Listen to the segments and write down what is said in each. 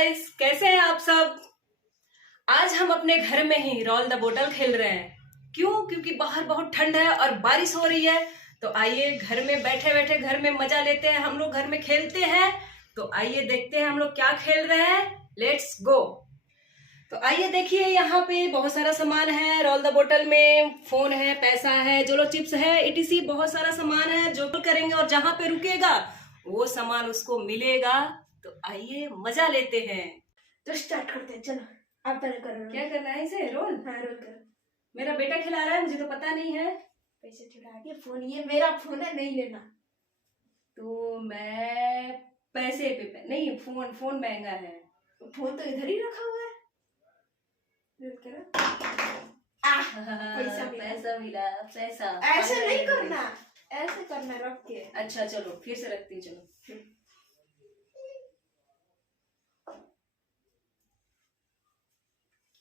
Guys, कैसे हैं आप सब। आज हम अपने घर में ही रोल द बोतल खेल रहे हैं। क्यों? क्योंकि बाहर बहुत ठंड है और बारिश हो रही है। तो आइए घर में बैठे बैठे घर में मजा लेते हैं। हम लोग घर में खेलते हैं। तो आइए देखते हैं हम लोग क्या खेल रहे हैं। Let's go. तो आइए देखिए, यहाँ पे बहुत सारा सामान है। रोल द बोतल में फोन है, पैसा है, जोलो चिप्स है, इटीसी बहुत सारा सामान है। जो करेंगे और जहाँ पे रुकेगा वो सामान उसको मिलेगा। तो आइए मजा लेते हैं। तो स्टार्ट करते हैं, चलो आप पहले करो। क्या करना है इसे? रोल? हाँ, रोल करो। मेरा बेटा खिला रहा है, मुझे तो पता नहीं है। पैसे चुरा के फोन, ये मेरा फोन है, नहीं लेना। तो मैं पैसे पे नहीं, फोन महंगा है। फोन तो इधर ही रखा हुआ है। रोल करो। पैसा मिला। पैसा ऐसे नहीं करना, ऐसे करना रख के। अच्छा चलो फिर से रखती हूँ। चलो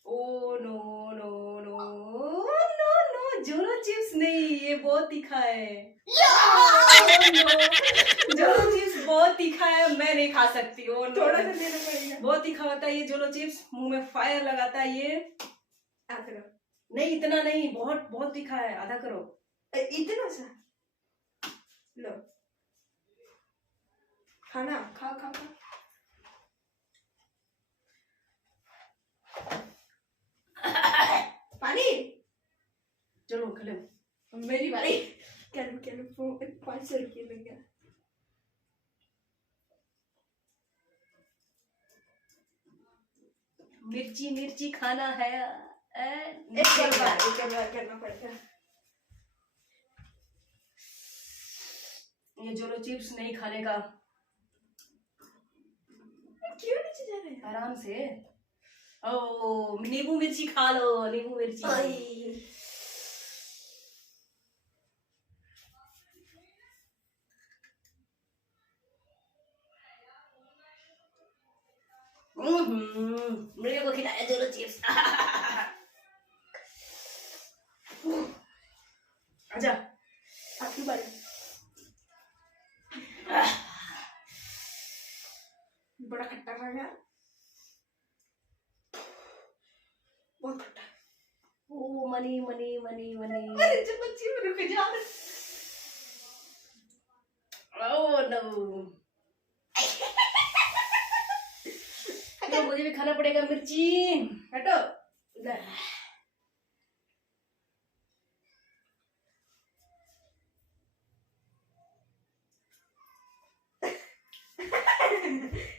oh no no no no no, Jolo chips नहीं, ये बहुत तीखा है। जोलो चिप्स बहुत तीखा है, मैं नहीं खा सकती। ओ नो, थोड़ा सा देना पड़ेगा। बहुत तीखा होता है ये जोलो चिप्स, मुंह में फायर लगाता है ये। आधा करो। नहीं इतना नहीं, बहुत बहुत तीखा है। आधा करो। इतना सा लो, खाना खा खा खा। पानी। चलो खले। मेरी बारी। चलो 500 रुपये लगे। मिर्ची मिर्ची खाना है। एक बार करना पड़ता है। ये जोलो चिप्स नहीं खाने का। क्यों नीचे जा रहे हैं? आराम से। ओ नींबू मिर्ची खा लो, नींबू मिर्ची। मेरे को खिलाया जोलो चिप्स। आजा आपकी बारी। बड़ा खट्टा खा गया, बहुत खट्टा। ओ मनी मनी मनी मनी। अरे जब बच्ची में रुक जा। ओह नो, तो मुझे भी खाना पड़ेगा मिर्ची। हटो इधर।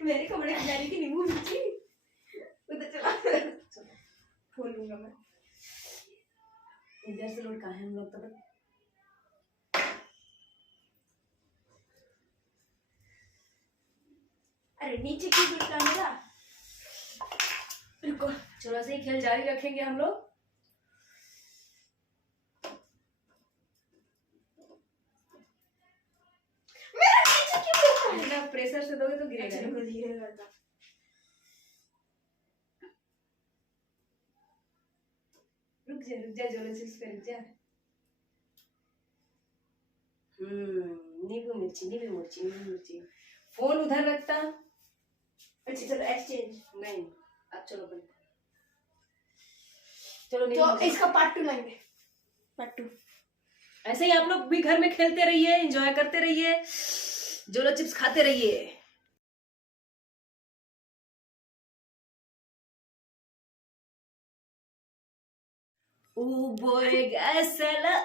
मेरे कमरे की जारी की नींबू मिर्ची उधर चला। खोल लूंगा मैं। इधर से लौट कहाँ है हम लोग तब। अरे नीचे क्यों गिरता मेरा? रुको, चलो ऐसे ही खेल जारी रखेंगे हम लोग। मेरा नीचे क्यों गिरता है? इतना प्रेशर से दोगे तो गिरेगा। अच्छा, रुको, धीरे करता। रुक जा जोलो चिप्स पे रुक जा। नींबू मिर्ची। फोन उधर रखता। अच्छा चलो एक्सचेंज। नहीं अब चलो बंद। चलो तो इसका पार्ट 2 लाएंगे। पार्ट 2 ऐसे ही आप लोग भी घर में खेलते रहिए, एंजॉय करते रहिए, जोलो चिप्स खाते रहिए। बोलेगा साला।